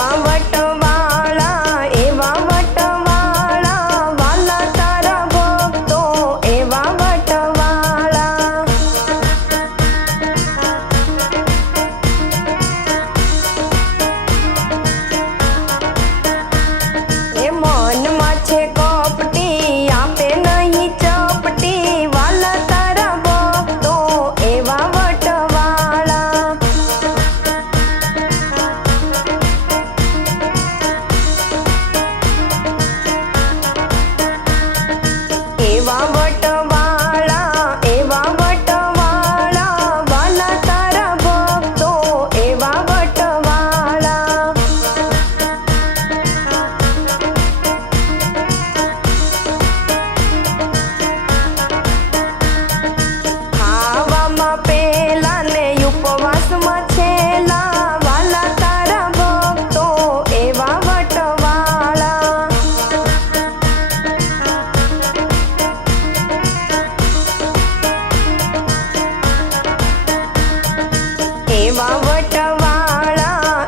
એવા વટવાળા વાલા તારા ભક્તો એવા વટવાળા એ મનમાં છે કપટી આપે નહીં ચપટી વાલા તારા ભક્તો એવા વટવાળા એવા વટવાળા વાલા તારા ભક્તો એવા વટવાળા ખાવામાં પેલા ને ઉપવાસમાં છેલા વાલા તારા ભક્તો એવા વટવાળા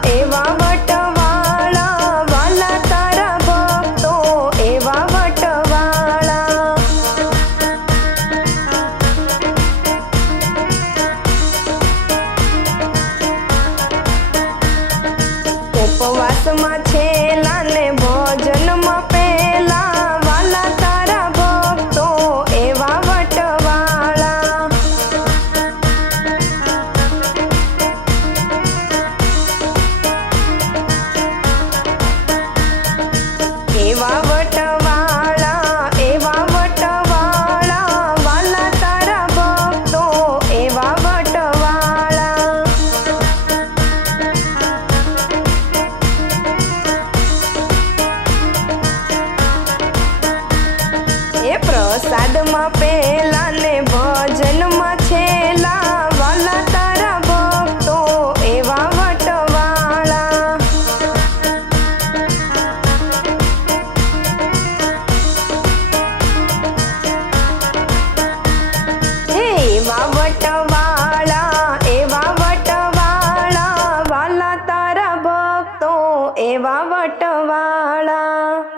એવા વટવાળા વાલા તારા ભક્તો એવા વટવાળા ઉપવાસમાં છેલા ને ભોજનમાં પેલા વાલા તારા ભક્તો એવા વટવાળા એવા વટવાળા વાલા તારા ભક્તો એવા વટવાળા એ પ્રસાદમાં પેલા ને ભજનમાં છેલા વાલા તારા ભક્તો એવા વટવાળા એવા વટવાળા વાલા તારા ભક્તો એવા વટવાળા